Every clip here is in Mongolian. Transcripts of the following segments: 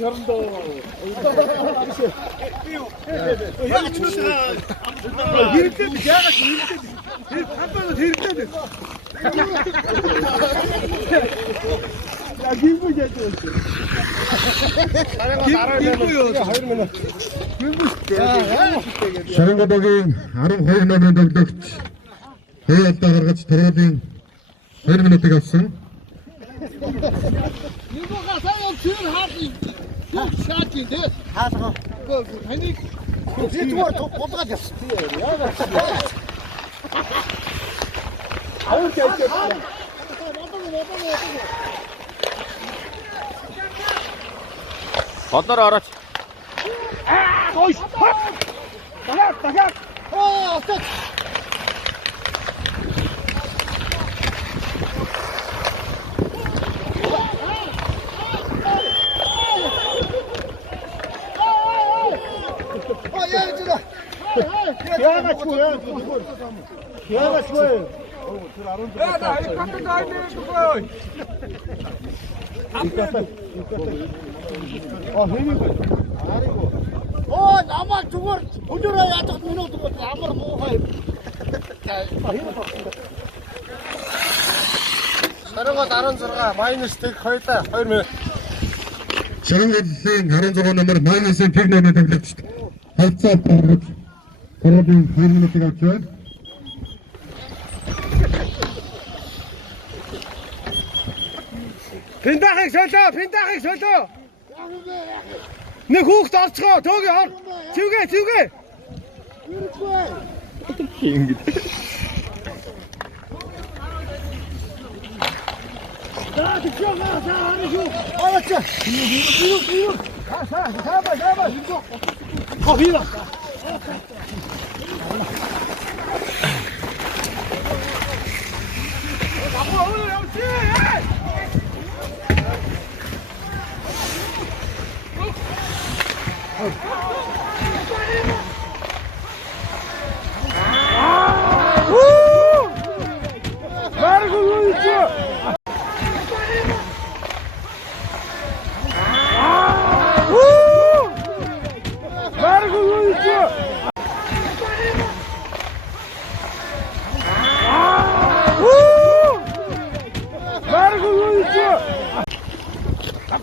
잘한다. 야, 주시라. 힐 때도 야가 힐 때도 힐 한방은 힐 때도. 야, 김부자 좀. 김부요. Шарангадагын 12 номерын догдогч хоёртаа гаргаж төрөөдийн 2 минутыг авсан. 이거 가서 지금 하지. 샷이 돼. 하서. 그 아니 그 뒤쪽으로 더 보다가 됐어. 아유 깨깨. 건너라 알았지. 아, 어이. 나가. 왔어. 야, 주라. 기아가 죽어요. 기아가 죽어요. 야, 나 이 같은 거 아니네, 죽어. 어, 나만 죽어. 부조라야 저 눈을 두고 나만 못 가. 서로가 다른 서로가 마이너스 tek хоёрта 2 минут. Шарангадагын 16 номер -1 1 номерыг догдогч хавцаа гаргаж төрөөдийн 2 минутыг авч байна. Пиндахыг солио. Нэг хүүхд орцгоо, төөгийн хор. Цэвгээ. 자, 뒤쪽아, 자, 하는 중. 알았지? 이거. 잡아. 이거. 밀어. 오늘 역시.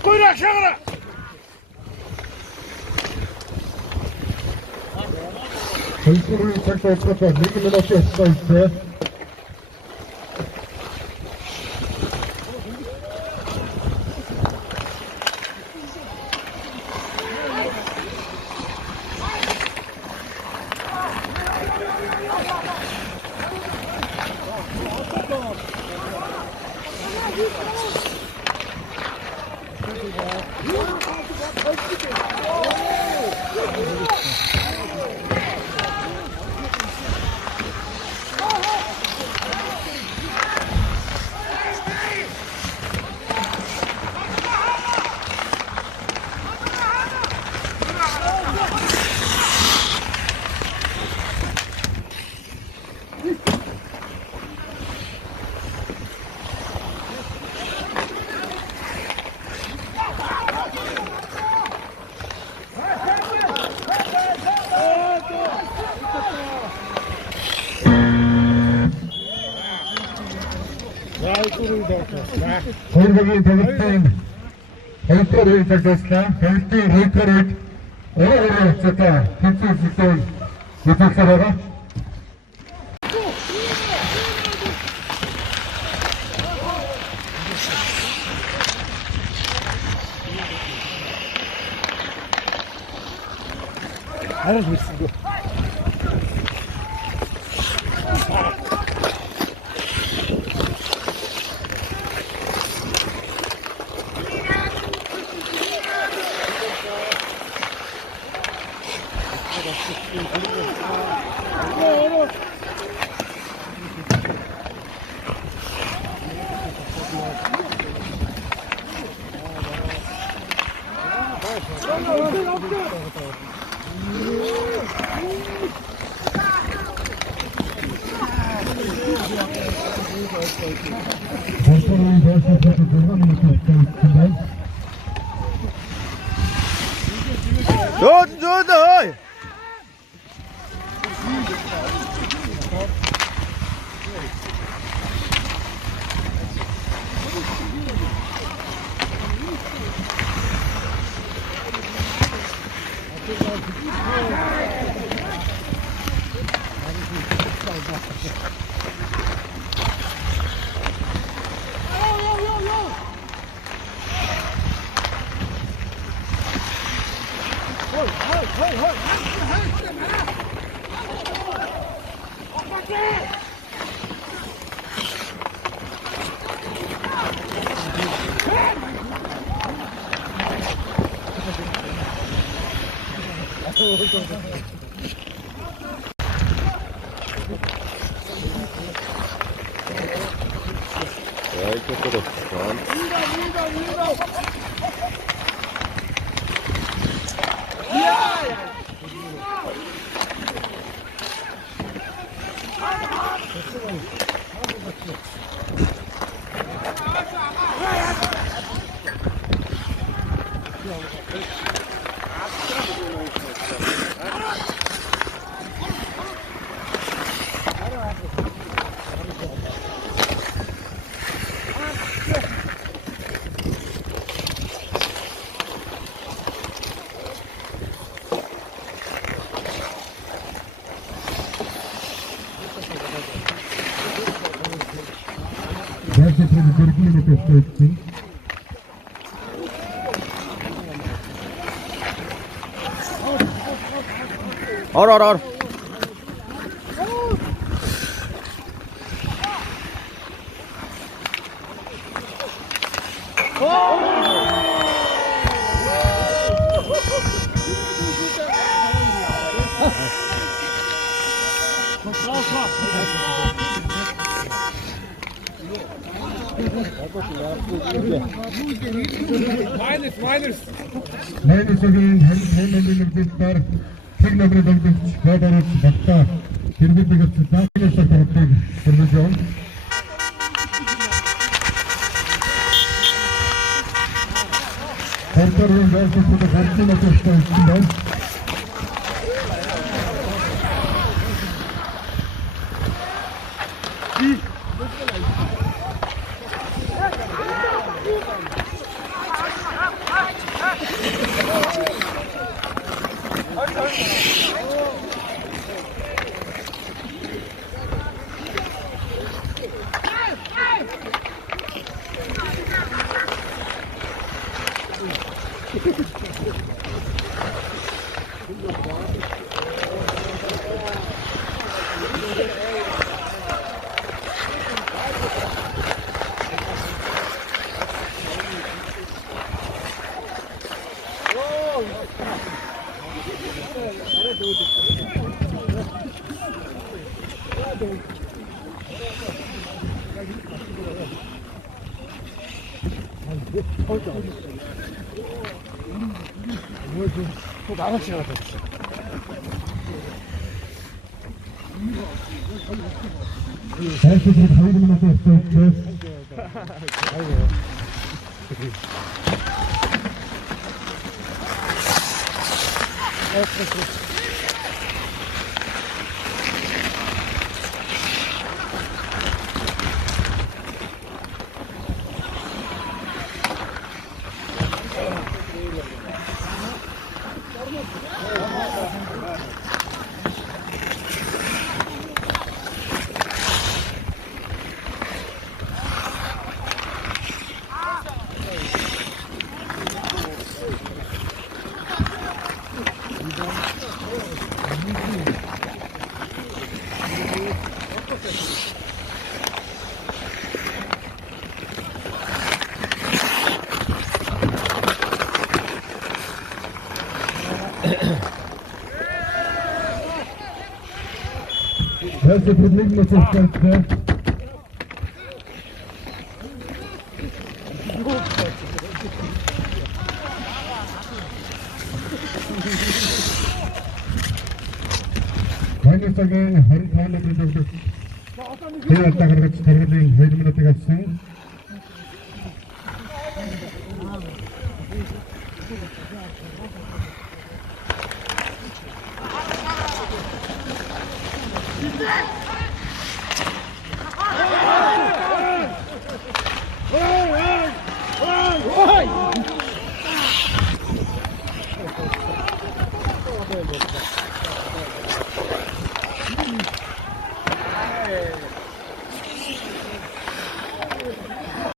Koyrak şakara. 선수를 착각해서 1 минут이 없어 있어. Хоёрын тоглолтын хоёрын цагтаа хоёрын хоёрыг өөрөө цата тэнцвэртэй үзүүлсээр 알아서 있어. Gerçekten görgüyle test ettim. Or. Minus again, hand in the car. Big number of the squadron of Bakta. Here we pick up the top for the John. Further will also put the 14 of the station down. That's the problem with this. Minus again, hand here attack targeting head minute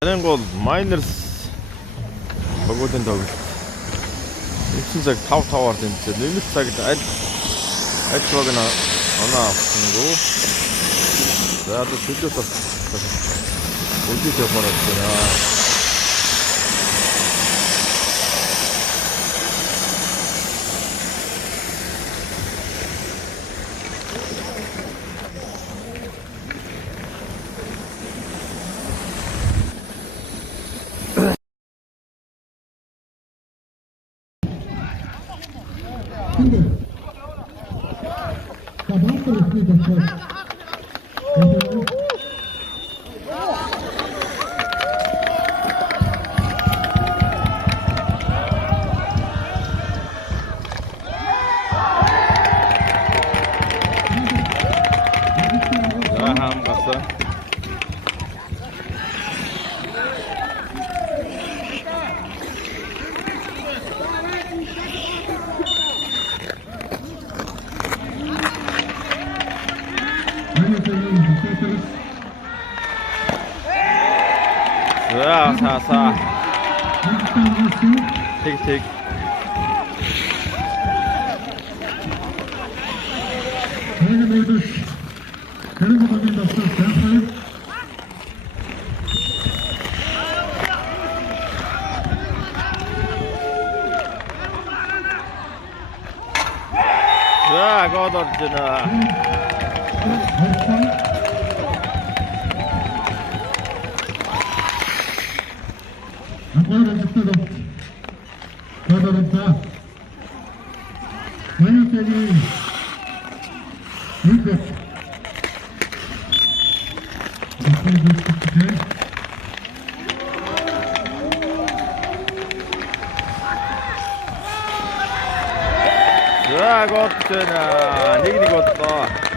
Einen Gold Miners bagutin tog. Ipsen sag tau den Limit sagt ein Slogan она го. Да, то идет так. Уйдите в город, да. 사. 틱틱. 자, 거둬주나. 자, 거둬주나. 니기 거둬.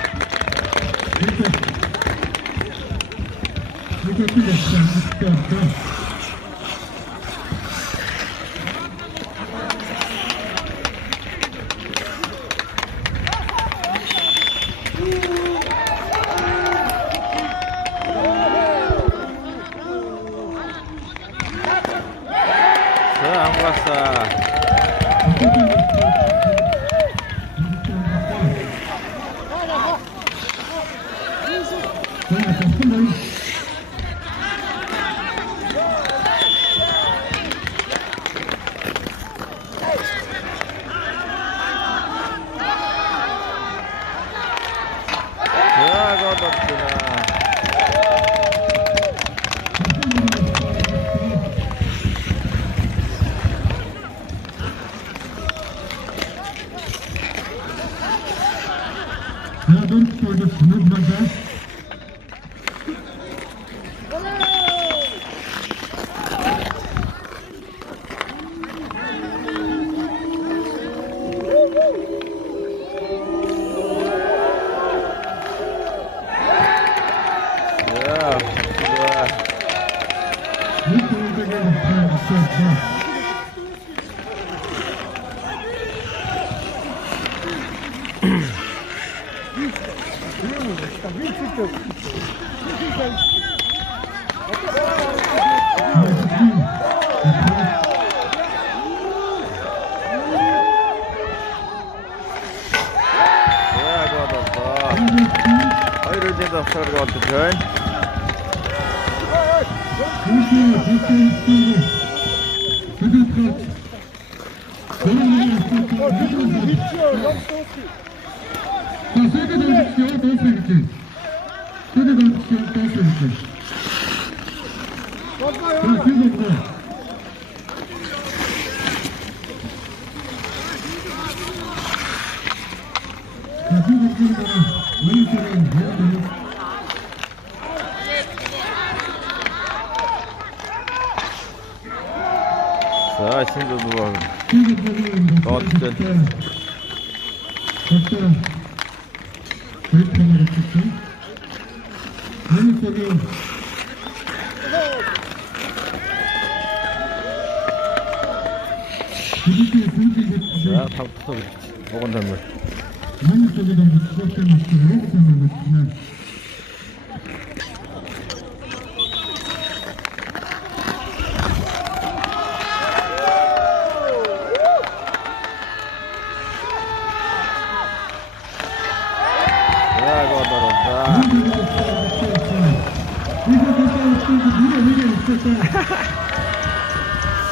자, 신도 누워. 어쨌든. 자, 다 붙어. 먹은 단물.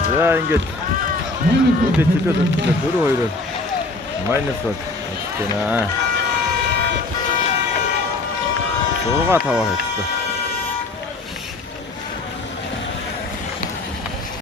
자, 이게 어째 집에서 진짜 더러워 이런 마이너스 어쨌거나 도로가 타와 진짜.